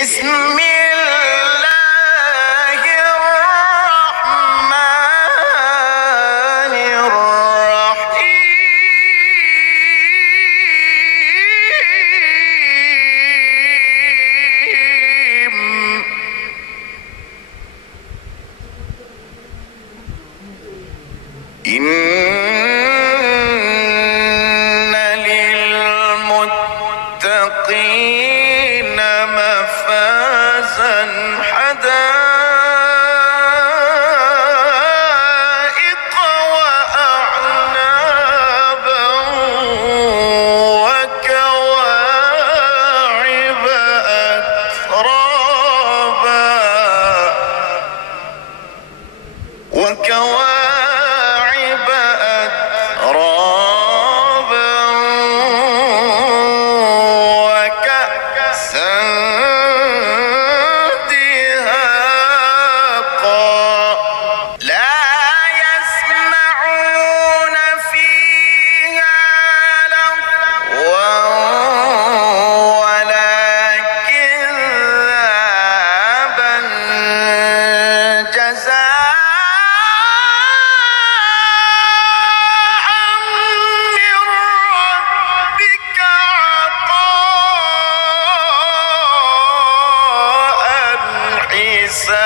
بسم الله الرحمن الرحيم إن للمتقين مفازا حدائق وأعنابا وكواعب أترابا وكأسا دهاقا لا يسمعون فيها لغوا ولا كذابا جزاء من ربك عطاء حسابا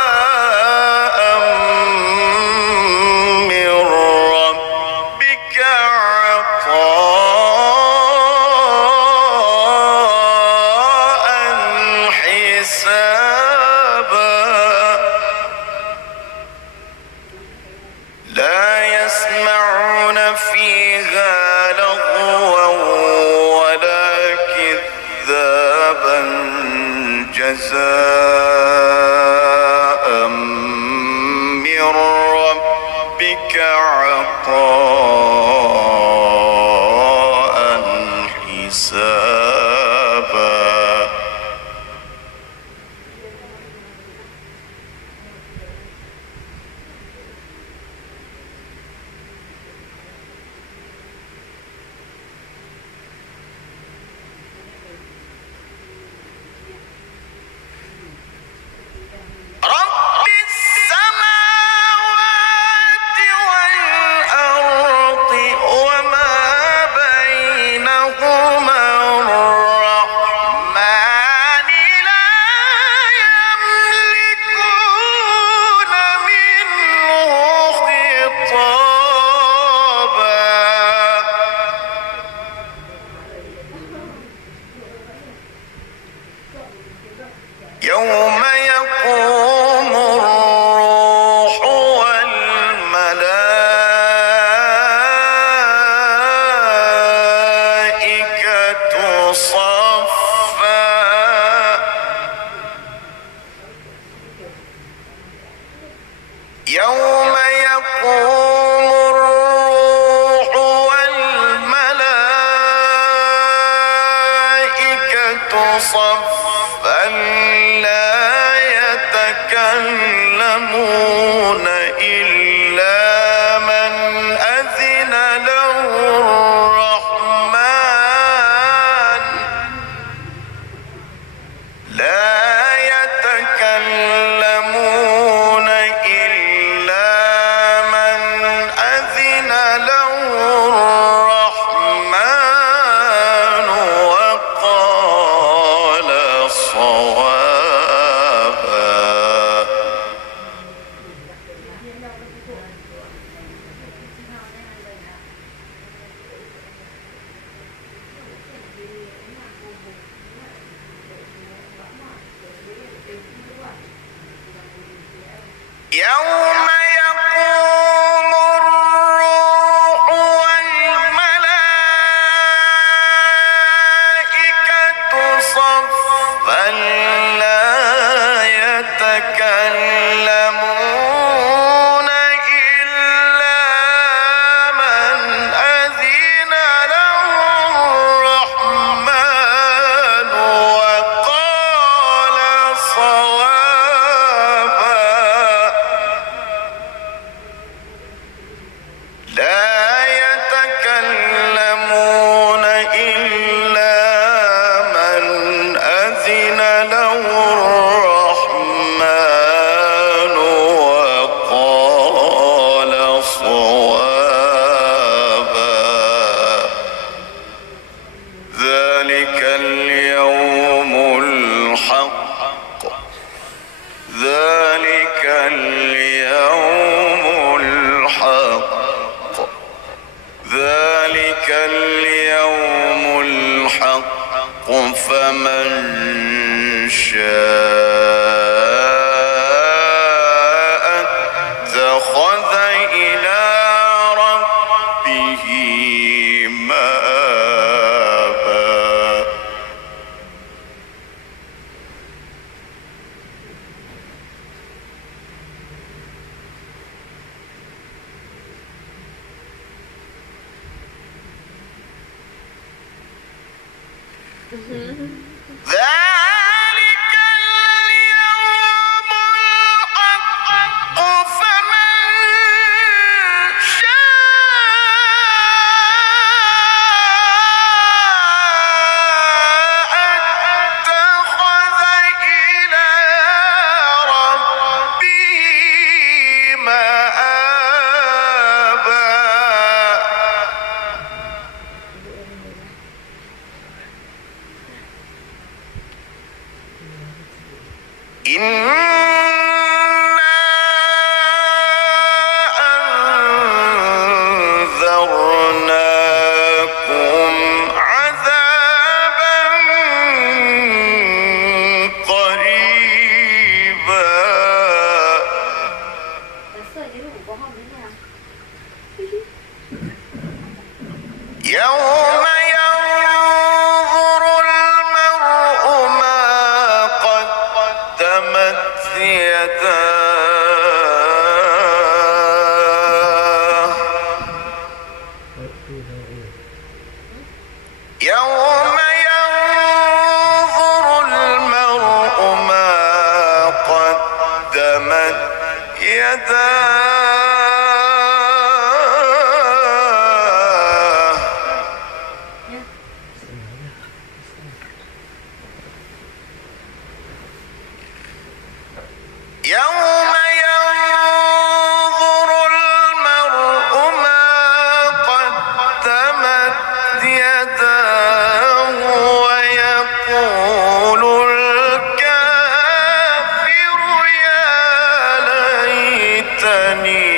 جزاء من ربك عطاء حسابا لا يسمعون فيها لغوا ولا كذابا جزاء من ربك عطاء حسابا رب السماوات والأرض وما بينهما الرحمن لا يملكون منه خطابا يوم يقوم الروح والملائكة صفا يوم يقوم الروح والملائكة صفا لا يتكلمون إلا من أذن له الرحمن لا يتكلمون إلا من أذن له الرحمن وقال صوابا يوم يقوم الروح والملائكة صفا لا يتكلمون إلا من أذن له الرحمن وقال صوابا ذلك اليوم الحق فمن شاء اتخذ إلى ربه مآبا إنا أنذرناكم عذابا قريبا يوم ينظر المرء ما قدمت يداه يوم ينظر المرء ما قدمت يداه يوم ينظر المرء ما قدمت يداه ويقول الكافر يا ليتني